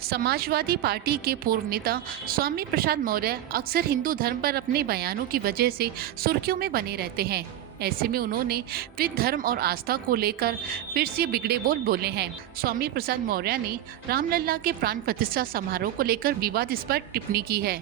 Samajwadi party के पूर्व नेता स्वामी प्रसाद मौर्य अक्सर हिंदू धर्म पर अपने बयानों की वजह से सुर्खियों में बने रहते हैं। ऐसे में उन्होंने फिर धर्म और आस्था को लेकर फिर से बिगड़े बोल बोले हैं। स्वामी प्रसाद मौर्य ने रामलला के प्राण प्रतिष्ठा समारोह को लेकर विवादास्पद टिप्पणी की है।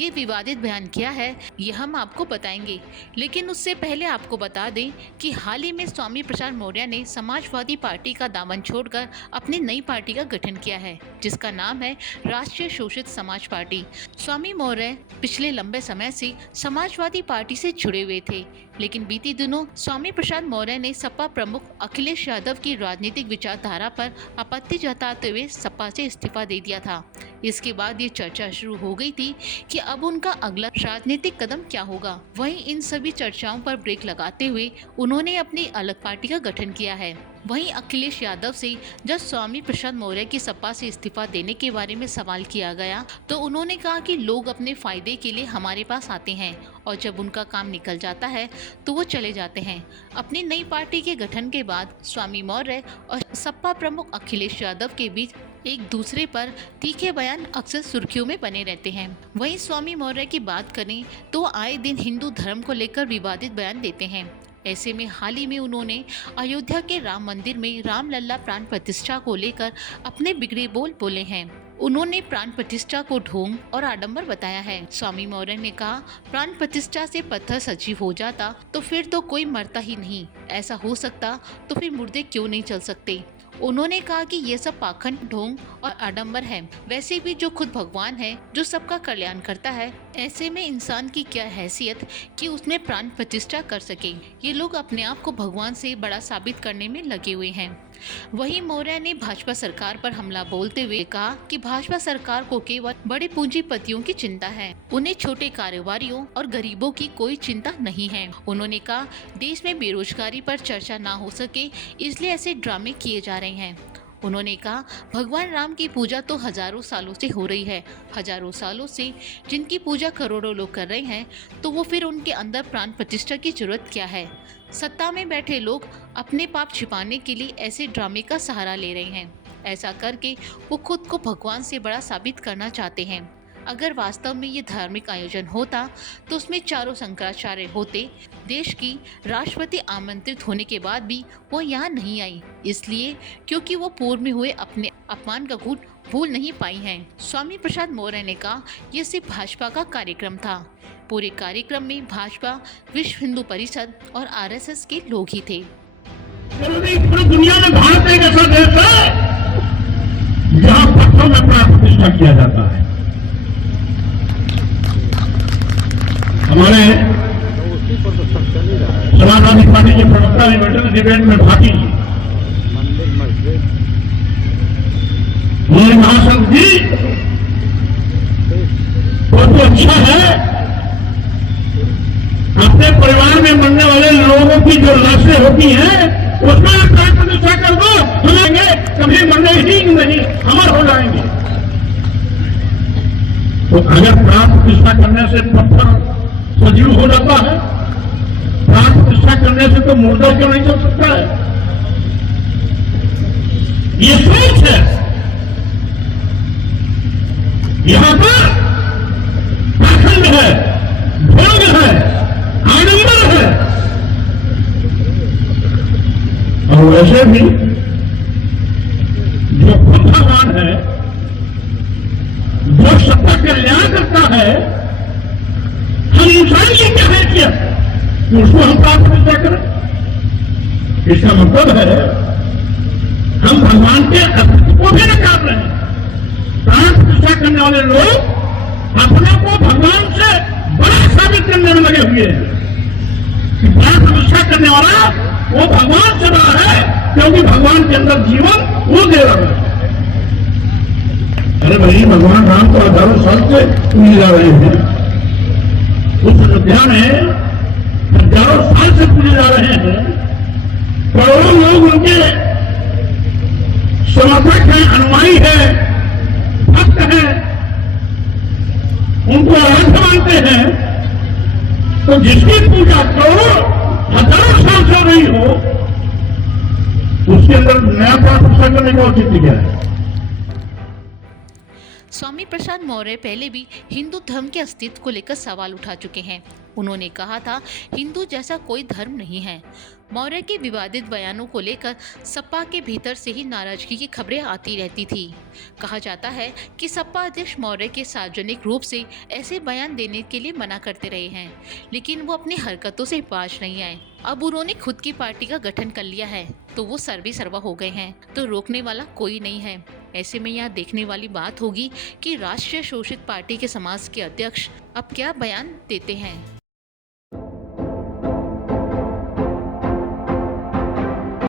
ये विवादित बयान क्या है, ये हम आपको बताएंगे, लेकिन उससे पहले आपको बता दें कि हाल ही में स्वामी प्रसाद मौर्य ने समाजवादी पार्टी का दामन छोड़कर अपनी नई पार्टी का गठन किया है, जिसका नाम है राष्ट्रीय शोषित समाज पार्टी। स्वामी मौर्य पिछले लंबे समय से समाजवादी पार्टी से जुड़े हुए थे, लेकिन बीती दिनों स्वामी प्रसाद मौर्य ने सपा प्रमुख अखिलेश यादव की राजनीतिक विचारधारा पर आपत्ति जताते हुए सपा से इस्तीफा दे दिया था। इसके बाद ये चर्चा शुरू हो गई थी कि अब उनका अगला राजनीतिक कदम क्या होगा। वहीं इन सभी चर्चाओं पर ब्रेक लगाते हुए उन्होंने अपनी अलग पार्टी का गठन किया है। वहीं अखिलेश यादव से जब स्वामी प्रसाद मौर्य की सपा से इस्तीफा देने के बारे में सवाल किया गया तो उन्होंने कहा कि लोग अपने फायदे के लिए हमारे पास आते हैं और जब उनका काम निकल जाता है तो वो चले जाते हैं। अपनी नई पार्टी के गठन के बाद स्वामी मौर्य और सपा प्रमुख अखिलेश यादव के बीच एक दूसरे पर तीखे बयान अक्सर सुर्खियों में बने रहते हैं। वहीं स्वामी मौर्य की बात करें तो आए दिन हिंदू धर्म को लेकर विवादित बयान देते हैं। ऐसे में हाल ही में उन्होंने अयोध्या के राम मंदिर में रामलला प्राण प्रतिष्ठा को लेकर अपने बिगड़े बोल बोले हैं। उन्होंने प्राण प्रतिष्ठा को ढोंग और आडंबर बताया है। स्वामी मौर्य ने कहा, प्राण प्रतिष्ठा से पत्थर सजीव हो जाता तो फिर तो कोई मरता ही नहीं, ऐसा हो सकता तो फिर मुर्दे क्यों नहीं चल सकते। उन्होंने कहा कि ये सब पाखंड, ढोंग और आडंबर है। वैसे भी जो खुद भगवान है, जो सबका कल्याण करता है, ऐसे में इंसान की क्या हैसियत कि उसमें प्राण प्रतिष्ठा कर सके। ये लोग अपने आप को भगवान से बड़ा साबित करने में लगे हुए हैं। वहीं मौर्य ने भाजपा सरकार पर हमला बोलते हुए कहा कि भाजपा सरकार को केवल बड़े पूंजीपतियों की चिंता है, उन्हें छोटे कारोबारियों और गरीबों की कोई चिंता नहीं है। उन्होंने कहा, देश में बेरोजगारी पर चर्चा ना हो सके इसलिए ऐसे ड्रामे किए जा रहे हैं। उन्होंने कहा, भगवान राम की पूजा तो हजारों सालों से हो रही है। हजारों सालों से जिनकी पूजा करोड़ों लोग कर रहे हैं, तो वो फिर उनके अंदर प्राण प्रतिष्ठा की जरूरत क्या है। सत्ता में बैठे लोग अपने पाप छिपाने के लिए ऐसे ड्रामे का सहारा ले रहे हैं। ऐसा करके वो खुद को भगवान से बड़ा साबित करना चाहते हैं। अगर वास्तव में ये धार्मिक आयोजन होता तो उसमें चारों शंकराचार्य होते। देश की राष्ट्रपति आमंत्रित होने के बाद भी वो यहाँ नहीं आई, इसलिए क्योंकि वो पूर्व में हुए अपने अपमान का घूंट भूल नहीं पाई हैं। स्वामी प्रसाद मौर्य ने कहा, यह सिर्फ भाजपा का कार्यक्रम था। पूरे कार्यक्रम में भाजपा, विश्व हिंदू परिषद और आरएसएस के लोग ही थे। पूरी दुनिया में भारत एक ऐसा देश है जहां पत्थरों में प्राण प्रतिष्ठा किया जाता है। हमारे समाजवादी पार्टी के प्रवक्ता ने बैठे डिबेट में भाग ली। ये महासंघ जी बहुत अच्छा है, अपने परिवार में मरने वाले लोगों की जो लाशें होती हैं उसमें प्राण प्रतिष्ठा कर दो, सुनेंगे कभी मरने ही नहीं, अमर हो जाएंगे। तो अगर प्राण प्रतिष्ठा करने से पत्थर सजीव हो जाता है, प्राण प्रतिष्ठा करने से तो मुर्दा क्यों नहीं चल सकता है। ये सोच है। यहां पर पाखंड है, भोग है, आडंबर है। और वैसे भी जो खुद भगवान है, जो सबका कल्याण करता है, हम इंसान की क्या हैसियत कि उसको हम प्राप्त प्रतिष्ठा करें। इसका मतलब है हम भगवान के अस्तित्व को भी नकार रहे हैं। प्राण प्रतिष्ठा करने वाले लोग अपने को भगवान से बड़ा साबित करने में लगे हुए हैं। प्राण प्रतिष्ठा करने वाला वो भगवान से बड़ा है, क्योंकि भगवान के अंदर जीवन वो दे रहा है। अरे भाई, भगवान राम को हजारों साल से पूजे जा रहे हैं। उस अयोध्या में हजारों साल से पूजे जा रहे हैं। करोड़ों लोग उनके समर्थक हैं, अनुयायी हैं, भक्त हैं, उनको आराध्य मानते हैं। तो जिसकी पूजा करोड़ों हजारों साल से रही हो, उसके अंदर नया प्राण प्रतिष्ठा करने का औचित्य क्या है। स्वामी प्रसाद मौर्य पहले भी हिंदू धर्म के अस्तित्व को लेकर सवाल उठा चुके हैं। उन्होंने कहा था, हिंदू जैसा कोई धर्म नहीं है। मौर्य के विवादित बयानों को लेकर सपा के भीतर से ही नाराजगी की खबरें आती रहती थी। कहा जाता है कि सपा अध्यक्ष मौर्य के सार्वजनिक रूप से ऐसे बयान देने के लिए मना करते रहे हैं, लेकिन वो अपनी हरकतों से बाज नहीं आए। अब उन्होंने खुद की पार्टी का गठन कर लिया है तो वो सर्वे सर्वा हो गए हैं, तो रोकने वाला कोई नहीं है। ऐसे में यहाँ देखने वाली बात होगी कि राष्ट्रीय शोषित पार्टी के समाज के अध्यक्ष अब क्या बयान देते हैं।